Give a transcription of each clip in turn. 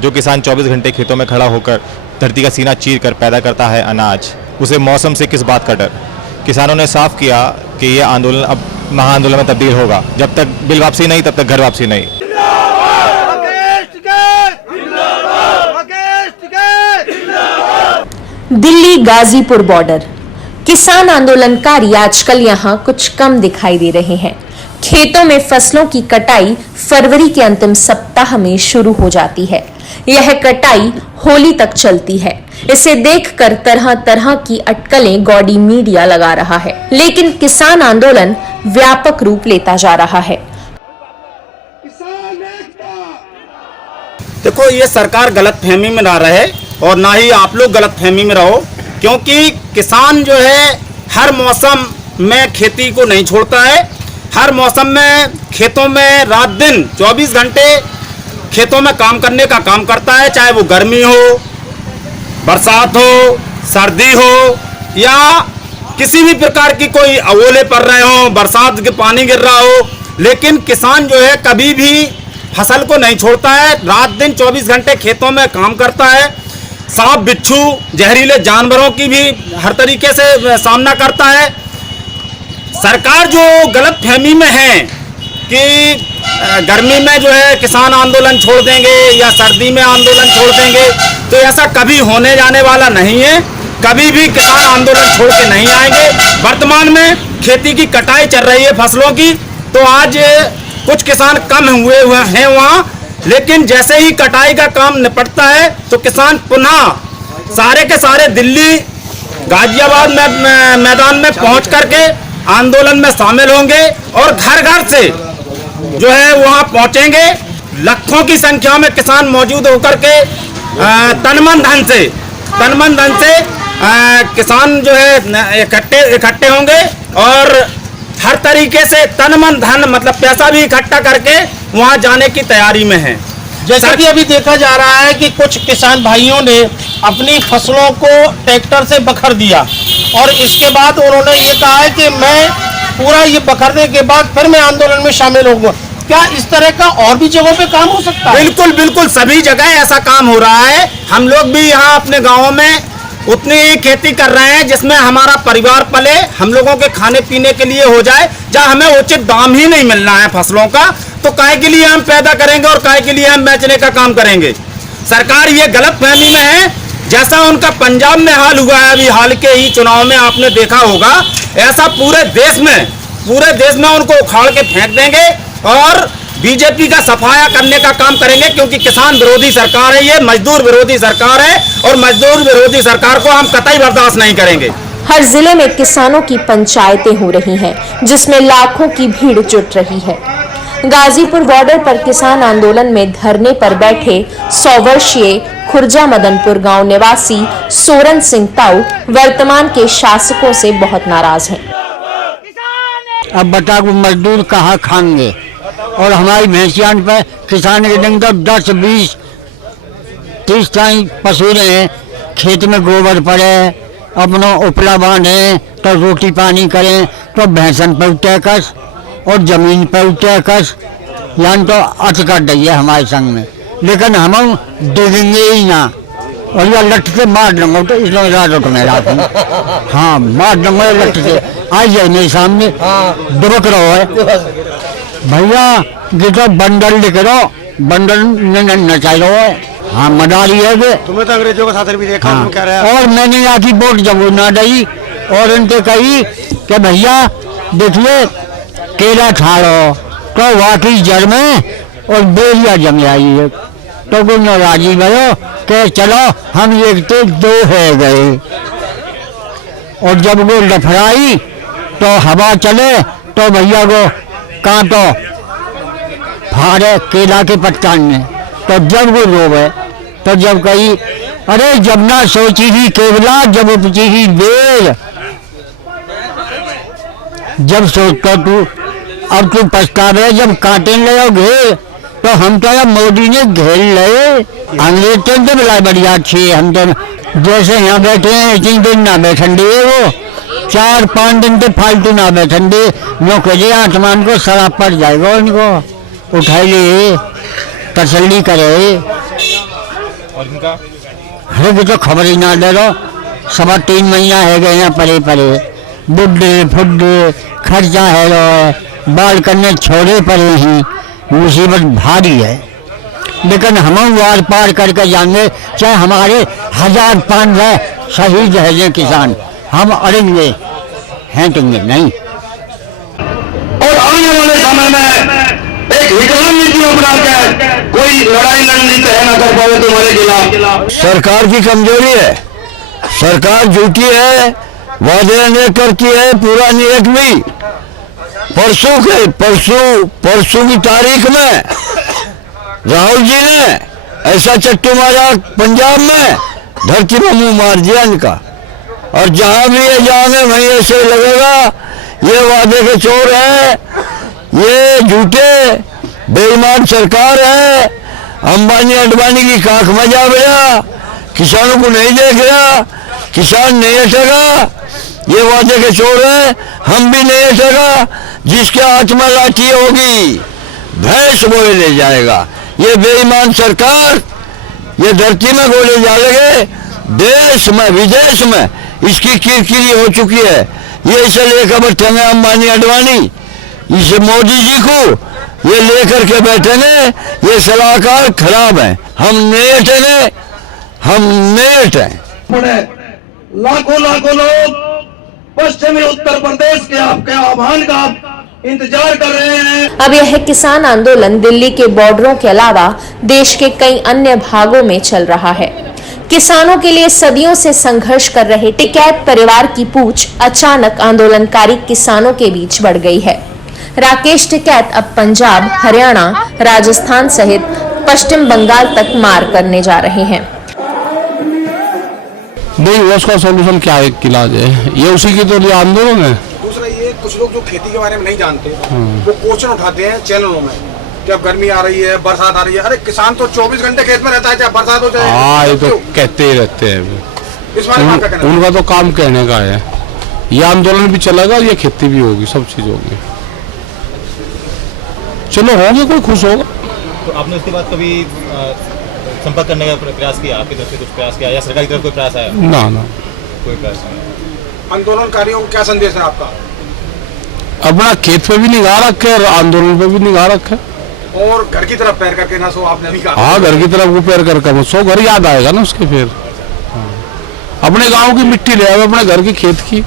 जो किसान 24 घंटे खेतों में खड़ा होकर धरती का सीना चीर कर पैदा करता है अनाज, उसे मौसम से किस बात का डर। किसानों ने साफ किया कि ये आंदोलन अब महाआंदोलन में तब्दील होगा। जब तक बिल वापसी नहीं तब तक घर वापसी नहीं। दिल्ली गाजीपुर बॉर्डर। किसान आंदोलनकारी आजकल यहाँ कुछ कम दिखाई दे रहे हैं। खेतों में फसलों की कटाई फरवरी के अंतिम सप्ताह में शुरू हो जाती है। यह कटाई होली तक चलती है। इसे देखकर तरह तरह की अटकलें गौडी मीडिया लगा रहा है, लेकिन किसान आंदोलन व्यापक रूप लेता जा रहा है। देखो, ये सरकार गलतफहमी में ना रहे और ना ही आप लोग गलतफहमी में रहो, क्योंकि किसान जो है हर मौसम में खेती को नहीं छोड़ता है। हर मौसम में खेतों में रात दिन 24 घंटे खेतों में काम करने का काम करता है, चाहे वो गर्मी हो, बरसात हो, सर्दी हो या किसी भी प्रकार की कोई ओले पड़ रहे हो, बरसात के पानी गिर रहा हो, लेकिन किसान जो है कभी भी फसल को नहीं छोड़ता है। रात दिन 24 घंटे खेतों में काम करता है। सांप, बिच्छू, जहरीले जानवरों की भी हर तरीके से सामना करता है। सरकार जो गलतफहमी में है कि गर्मी में जो है किसान आंदोलन छोड़ देंगे या सर्दी में आंदोलन छोड़ देंगे, तो ऐसा कभी होने जाने वाला नहीं है। कभी भी किसान आंदोलन छोड़ के नहीं आएंगे। वर्तमान में खेती की कटाई चल रही है फसलों की, तो आज कुछ किसान कम हुए हैं वहाँ, लेकिन जैसे ही कटाई का काम निपटता है तो किसान पुनः सारे के सारे दिल्ली गाजियाबाद मैदान में पहुंच करके आंदोलन में शामिल होंगे और घर घर से जो है वहां पहुंचेंगे। लाखों की संख्या में किसान मौजूद होकर के तन मन धन से किसान जो है इकट्ठे होंगे और हर तरीके से तन मन धन मतलब पैसा भी इकट्ठा करके वहां जाने की तैयारी में है। जैसा कि अभी देखा जा रहा है कि कुछ किसान भाइयों ने अपनी फसलों को ट्रैक्टर से बखर दिया और इसके बाद उन्होंने ये कहा है कि मैं पूरा ये बखरने के बाद फिर मैं आंदोलन में शामिल होऊंगा। क्या इस तरह का और भी जगहों पे काम हो सकता है? बिल्कुल बिल्कुल, सभी जगह ऐसा काम हो रहा है। हम लोग भी यहाँ अपने गाँव में उतनी ही खेती कर रहे हैं जिसमें हमारा परिवार पले, हम लोगों के खाने पीने के लिए हो जाए। जहाँ हमें उचित दाम ही नहीं मिल रहा है फसलों का, तो काहे के लिए हम पैदा करेंगे और काहे के लिए हम बेचने का काम करेंगे। सरकार ये गलतफहमी में है। जैसा उनका पंजाब में हाल हुआ है अभी हाल के ही चुनाव में, आपने देखा होगा, ऐसा पूरे देश में उनको उखाड़ के फेंक देंगे और बीजेपी का सफाया करने का काम करेंगे, क्योंकि किसान विरोधी सरकार है, ये मजदूर विरोधी सरकार है और मजदूर विरोधी सरकार को हम कतई बर्दाश्त नहीं करेंगे। हर जिले में किसानों की पंचायतें हो रही हैं, जिसमें लाखों की भीड़ जुट रही है। गाजीपुर बॉर्डर पर किसान आंदोलन में धरने पर बैठे 100 वर्षीय खुर्जा मदनपुर गांव निवासी सोरन सिंह ताऊ वर्तमान के शासकों से बहुत नाराज हैं। अब बता को मजदूर कहाँ खाएंगे और हमारी भैंसियान पे किसान के दिन तो 10, 20, 30 टाइम पशु रहे, खेत में गोबर पड़े, अपना उपला बांधे तो रोटी पानी करें, तो भैंसन पे उठे कस और जमीन पे उठे कस, यानी तो अच कर दी है हमारे संग में, लेकिन हम देखेंगे ही ना और यह लठ से मार दूंगा, तो इसलिए रात में रात में हाँ मार दूंगा लठ से। आज जाए मेरे सामने दुबक रहो है भैया, ये तो बंडल लिख रहो, बंडल नचा रहो है। हाँ मदारी है वे, तुम्हें तो अंग्रेजों का साथ भी देखा। हाँ, कह रहे और मैंने आखिर वोट जब ना दी और उनसे कही कि भैया देखिए केला छाड़ो, तो वाकई जड़ में और बेलिया जम आई है, तो वो राजी भयो कि चलो हम एक तो 2 है गए। और जब वो लफड़ाई तो हवा चले तो भैया को कांटो फाड़े केला के पत्तन में, तो जब वो रोवे तो जब कही अरे जब ना सोची ही केवला जब उपजी ही बेर, जब सोचता तू अब तू पछतावे जब काटे ले घेर, तो हम तो यार मोदी ने घेर ले। अंग्रेज तो बुलाए बढ़िया अच्छी है, हम तो जैसे यहाँ बैठे हैं इतनी दिन ना बैठन दे, वो 4-5 दिन तो फालतू ना बैठन दे, नो कहे आसमान को शराब पड़ जाएगा, उनको उठाए ले तसल्ली करे। और इनका हर की तो खबर ही ना दे रहो। 3.25 महीना है गए हैं परे परे, बुढ़े फुड्डे खर्चा है रो, बाल करने छोड़े पड़े हैं, मुसीबत भारी है। लेकिन हम वार पार करके जाएंगे, चाहे हमारे 1500 शहीद है ये किसान, हम अड़ेंगे हैंटेंगे नहीं। और आने वाले समय में एक विकलांग नीति अपनाकर कोई लड़ाई लड़नी तय न कर पाए तुम्हारे खिलाफ। सरकार की कमजोरी है, सरकार झूठी है, वादे अनेक करती है, पूरा नहीं एक भी। परसों की तारीख में राहुल जी ने ऐसा चट्टू मारा पंजाब में, धरती में मुंह मार दिया इनका। और जहां भी ये जाएंगे वहीं ऐसे लगेगा ये वादे के चोर है, ये झूठे बेईमान सरकार है। अंबानी अडवाणी की खाक में जा गया, किसानों को नहीं देख रहा, किसान नहीं हटेगा, ये वादे के चोर है, हम भी नहीं हटेगा। जिसके हाथ में लाठी होगी भैंस बोले ले जाएगा। ये बेईमान सरकार ये धरती में गोले डालेंगे, देश में विदेश में इसकी किरकिरी हो चुकी है। ये इसे लेकर बैठे हैं अंबानी अडवाणी, इसे मोदी जी को ये लेकर के बैठे ने, ये सलाहकार खराब है। हम नेट हैं, हम नेट हैं। लाखों लोग पश्चिमी उत्तर प्रदेश के आपके आह्वान का इंतजार कर रहे हैं। अब यह किसान आंदोलन दिल्ली के बॉर्डरों के अलावा देश के कई अन्य भागों में चल रहा है। किसानों के लिए सदियों से संघर्ष कर रहे टिकैत परिवार की पूछ अचानक आंदोलनकारी किसानों के बीच बढ़ गई है। राकेश टिकैत अब पंजाब, हरियाणा, राजस्थान सहित पश्चिम बंगाल तक मार करने जा रहे हैं। नहीं, उसका सॉल्यूशन क्या है, इलाज है ये, उसी की तो लिए आंदोलन है। दूसरा ये, कुछ लोग जो खेती के बारे में नहीं जानते वो क्वेश्चन उठाते हैं चैनलों में कि अब गर्मी आ रही है, बरसात आ रही है। अरे किसान तो 24 घंटे खेत में रहता है, चाहे बरसात हो जाए। हाँ, ये तो कहते ही रहते हैं। इस बारे में आपका कहना है? उनका तो काम कहने का है। ये आंदोलन भी चलेगा, ये खेती भी होगी, सब चीज होगी। चलो होंगे, कोई खुश होगा। तो आपने उसके बाद कभी संपर्क करने का प्रयास किया, आपकी तरफ से कुछ प्रयास किया या सरकार की तरफ कोई प्रयास आया? ना, कोई प्रयास नहीं। आंदोलनकारियों को क्या संदेश है आपका? अपना खेत पे भी निगाह रखे और आंदोलन पे भी निगाह रखे, और घर की तरफ पैर करके ना सो, आपने अभी कहा। हाँ, घर की तरफ वो पैर करके सो, घर याद आएगा ना उसके। फिर अपने गांव की मिट्टी ले आवे, अपने घर की खेत की,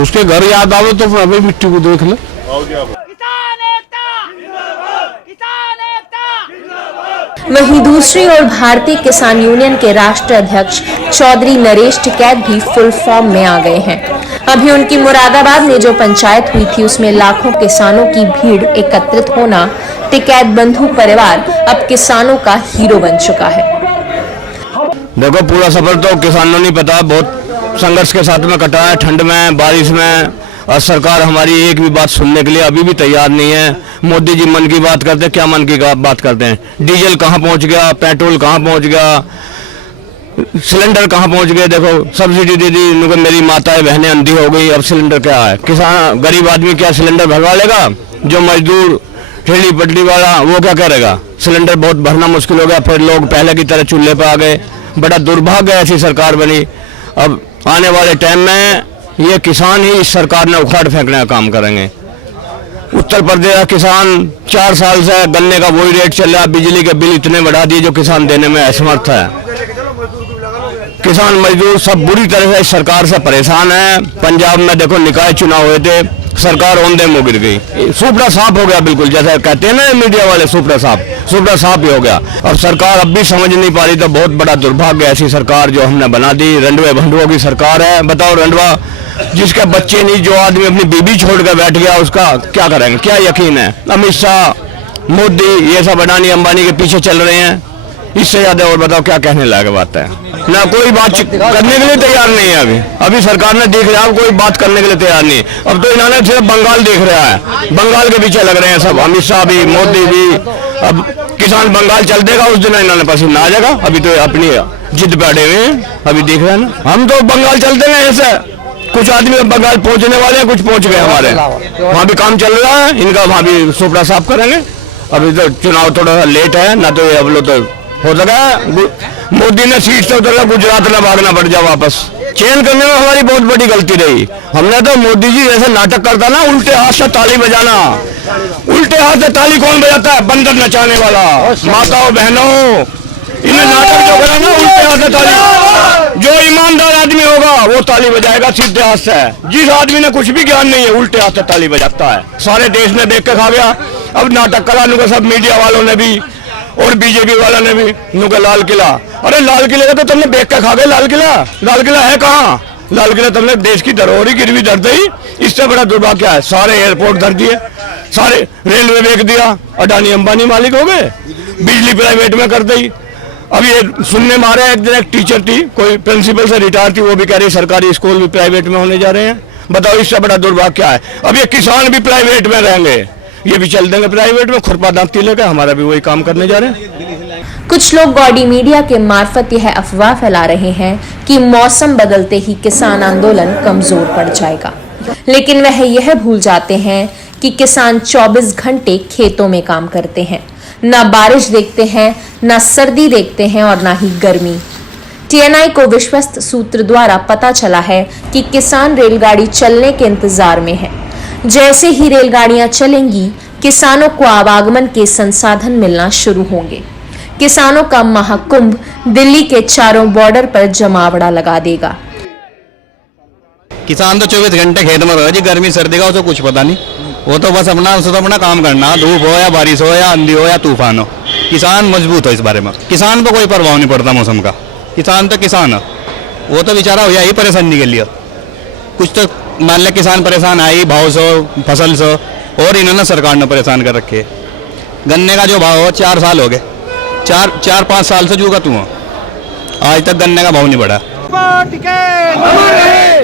उसके घर याद आवे तो अपनी मिट्टी को देख ले। वहीं दूसरी ओर भारतीय किसान यूनियन के राष्ट्रीय अध्यक्ष चौधरी नरेश टिकैत भी फुल फॉर्म में आ गए हैं। अभी उनकी मुरादाबाद में जो पंचायत हुई थी उसमें लाखों किसानों की भीड़ एकत्रित होना, टिकैत बंधु परिवार अब किसानों का हीरो बन चुका है। देखो, पूरा सफर तो किसानों ने पता, बहुत संघर्ष के साथ में कटा है, ठंड में, बारिश में, और सरकार हमारी एक भी बात सुनने के लिए अभी भी तैयार नहीं है। मोदी जी मन की बात करते, क्या मन की बात करते हैं? डीजल कहाँ पहुंच गया, पेट्रोल कहाँ पहुंच गया, सिलेंडर कहाँ पहुंच गए? देखो, सब्सिडी दे दी, मेरी माताएं बहनें अंधी हो गई, अब सिलेंडर क्या है? किसान गरीब आदमी क्या सिलेंडर भरवा लेगा? जो मजदूर ठेली पटरी वाला वो क्या करेगा? सिलेंडर बहुत भरना मुश्किल हो गया। फिर लोग पहले की तरह चूल्हे पर आ गए। बड़ा दुर्भाग्य ऐसी सरकार बनी। अब आने वाले टाइम में ये किसान ही इस सरकार ने उखाड़ फेंकने का काम करेंगे। उत्तर प्रदेश का किसान 4 साल से गन्ने का वही रेट चल रहा है, बिजली के बिल इतने बढ़ा दिए जो किसान देने में असमर्थ है। किसान मजदूर सब बुरी तरह से इस सरकार से परेशान है। पंजाब में देखो, निकाय चुनाव हुए थे, सरकार औंधे मुंह गिर गई। सुपड़ा साफ हो गया, बिल्कुल जैसे कहते हैं ना मीडिया वाले, सुपड़ा साफ ही हो गया। और सरकार अब भी समझ नहीं पा रही, तो बहुत बड़ा दुर्भाग्य ऐसी सरकार जो हमने बना दी। रंडवे भंडुओं की सरकार है। बताओ, रंडवा जिसके बच्चे नहीं, जो आदमी अपनी बीबी छोड़ कर बैठ गया, उसका क्या करेंगे? क्या यकीन है? अमित शाह, मोदी, ये सब अडानी अंबानी के पीछे चल रहे हैं। इससे ज्यादा और बताओ क्या कहने लायक बात है? ना कोई बात करने के लिए तैयार नहीं है। अभी सरकार ने देख रहा है, कोई बात करने के लिए तैयार नहीं। अब तो इन्होंने सिर्फ बंगाल देख रहा है, बंगाल के पीछे लग रहे हैं सब, अमित शाह भी, मोदी भी। अब किसान बंगाल चल देगा, उस दिन इन्होंने पसीना आ जाएगा। अभी तो अपनी जिद पे अड़े हुए हैं, अभी देख रहे हैं ना। हम तो बंगाल चलते हैं ऐसे, कुछ आदमी बंगाल पहुंचने वाले हैं, कुछ पहुंच गए हमारे। वहाँ भी काम चल रहा है इनका, वहाँ भी सुपड़ा साफ करेंगे। अभी तो चुनाव थोड़ा सा लेट है ना, तो अब लोग तो हो सका मोदी ने सीट से उतर गुजरात में भागना पड़ जाए वापस। चेंज करने में हमारी बहुत बड़ी गलती रही। हमने तो मोदी जी जैसे नाटक करता ना, उल्टे हाथ से ताली बजाना। उल्टे हाथ से ताली कौन बजाता है? बंदर नचाने वाला। माताओं बहनों, इन्हें नाटक जो करा ना, उल्टे हाथ से ताली। जो ईमानदार आदमी होगा वो ताली बजाएगा सीधे हाथ से। जिस आदमी ने कुछ भी ज्ञान नहीं है उल्टे हाथ से ताली बजाता है। सारे देश ने देख के खा गया। अब नाटक करा नुका सब मीडिया वालों ने भी और बीजेपी वालों ने भी नुका लाल किला। अरे लाल किले का तो तुमने देख के खा गए। लाल किला है कहाँ? लाल किला तुमने देश की धरोहर गिरवी धर दी। इससे बड़ा दुर्भाग्य है। सारे एयरपोर्ट धर दिए, सारे रेलवे बेच दिया, अडानी अंबानी मालिक हो गए, बिजली प्राइवेट में कर दी। अब ये सुनने में आ रहा है, एक दिन एक टीचर थी, कोई प्रिंसिपल से रिटायर थी, वो भी कह रही सरकारी स्कूल भी प्राइवेट में होने जा रहे हैं। बताओ इससे बड़ा दुर्भाग्य क्या है? अब ये किसान भी प्राइवेट में रहेंगे, ये भी चल देंगे प्राइवेट में, खुरपा दांती लेकर। हमारा भी वही काम करने जा रहे हैं। कुछ लोग गौडी मीडिया के मार्फत यह अफवाह फैला रहे हैं कि मौसम बदलते ही किसान आंदोलन कमजोर पड़ जाएगा, लेकिन वह यह भूल जाते हैं कि किसान 24 घंटे खेतों में काम करते हैं। ना बारिश देखते हैं, ना सर्दी देखते हैं और ना ही गर्मी। TNI को विश्वस्त सूत्र द्वारा पता चला है कि किसान रेलगाड़ी चलने के इंतजार में है। जैसे ही रेलगाड़ियां चलेंगी, किसानों को आवागमन के संसाधन मिलना शुरू होंगे। किसानों का महाकुंभ दिल्ली के चारों बॉर्डर पर जमावड़ा लगा देगा। किसान तो 24 घंटे खेत में रहे जी, गर्मी सर्दी का उसे कुछ पता नहीं। वो तो बस अपना काम करना, धूप हो या बारिश हो या आंधी हो या तूफान हो। किसान मजबूत हो इस बारे में। किसान को कोई प्रभाव नहीं पड़ता मौसम का। किसान तो किसान है, वो तो बेचारा हो यही परेशानी के लिए। कुछ तो मान लिया किसान परेशान आई भाव से, फसल से, और इन्होंने सरकार ने परेशान कर रखे। गन्ने का जो भाव हो 4 साल हो गए, 4-5 साल से जूगा तू, आज तक गन्ने का भाव नहीं बढ़ा।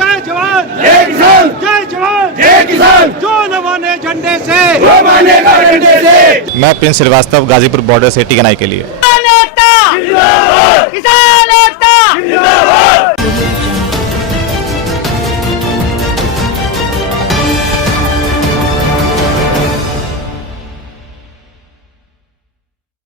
जय जवान जय किसान, जय जवान जय किसान, जो न माने झंडे से वो मानेगा डंडे से। मैं प्रिंस श्रीवास्तव, गाजीपुर बॉर्डर से TNI के लिए। किसान एकता जिंदाबाद, किसान एकता जिंदाबाद।